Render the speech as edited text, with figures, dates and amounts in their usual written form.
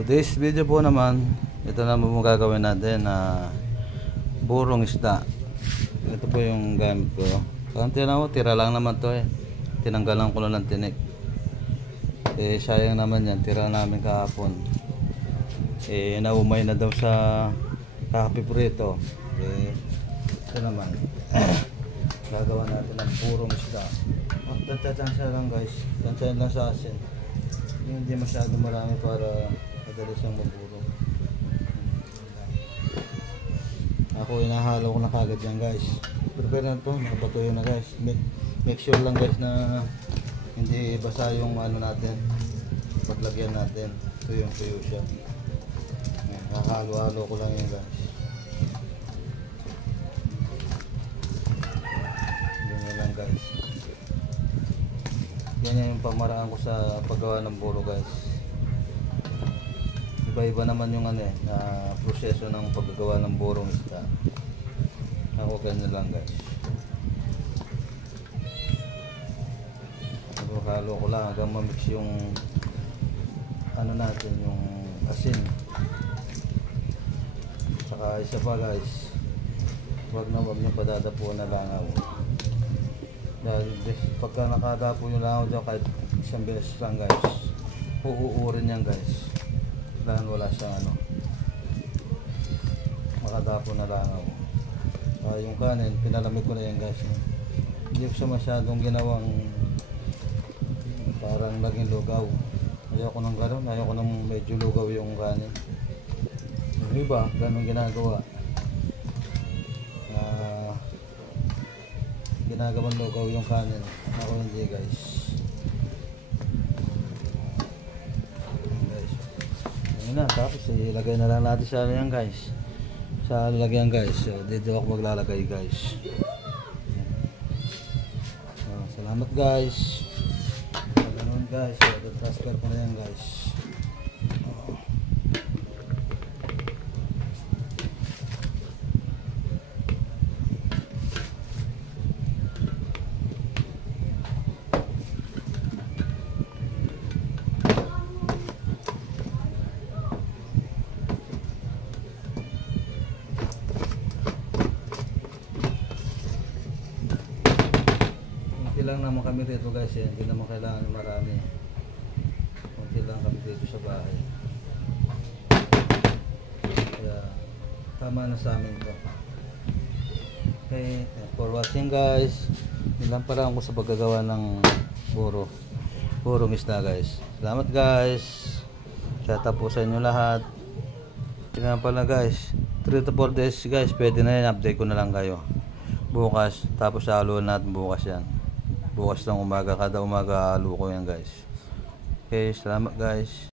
Today's video po naman, ito naman mo gagawin natin na burong isda. Ito po yung gamit ko. Kanti na ako, tira lang naman to eh. Tinanggalan ko lang ng tinik. Eh sayang naman yan, tira namin kahapon. Eh naumay na daw sa kakapiprito. Eh ito naman. Gagawa natin ng burong isda. Tansya lang guys, tansya lang sa asin. Hindi masyado marami para madali siyang maburo. Ako inahalo ko na kagad yan guys. Prepare na ito, nakapatuyo na guys. Make sure lang guys na hindi basa yung ano natin, paglagyan natin. Tuyo siya. Nakahalo-halo ko lang yan guys. Ganyan lang guys. Ganyan yung pamaraan ko sa paggawa ng buro guys. Iba-iba naman yung ano eh, na proseso ng paggagawa ng burong isda. Ako ganyan lang guys. Halo ko lang hanggang ma-mix yung ano natin, yung asin. Saka isa pa guys, wag nyo padadapuan na langaw. Dahil pagka nakadapo yung langaw dyan kahit isang beses lang guys, uuurin yan guys. Dahil wala siyang ano, makadapo na langaw. Yung kanin, pinalamig ko na yan guys. Hindi ko siya masyadong ginawang parang naging lugaw. Ayoko nang gano'n, ayoko nang medyo lugaw yung kanin. Yung iba, gano'n ginagawa. Ginagawang lugaw yung kanin. Ako hindi guys. Ayun na, tapos ilagay na lang natin sa ano yan guys. Sa lalagyan guys. So, dito ako maglalagay guys. So, salamat guys. Ganun guys. So, transfer ko na yan guys. Lang naman kami dito guys eh. Hindi naman kailangan marami. Kunti lang kami dito sa bahay. Kaya tama na sa amin to. Okay, thanks for watching guys. Ilan pa lang ako sa paggagawa ng burong isda guys. Salamat guys. Shout out po sa inyo lahat. Tingnan pala guys, 3 to 4 days guys, pwede na yan. Update ko na lang kayo bukas. Tapos haluan natin bukas yan. Bukas ng umaga, kada umaga halo ko yan guys. Okay, salamat guys.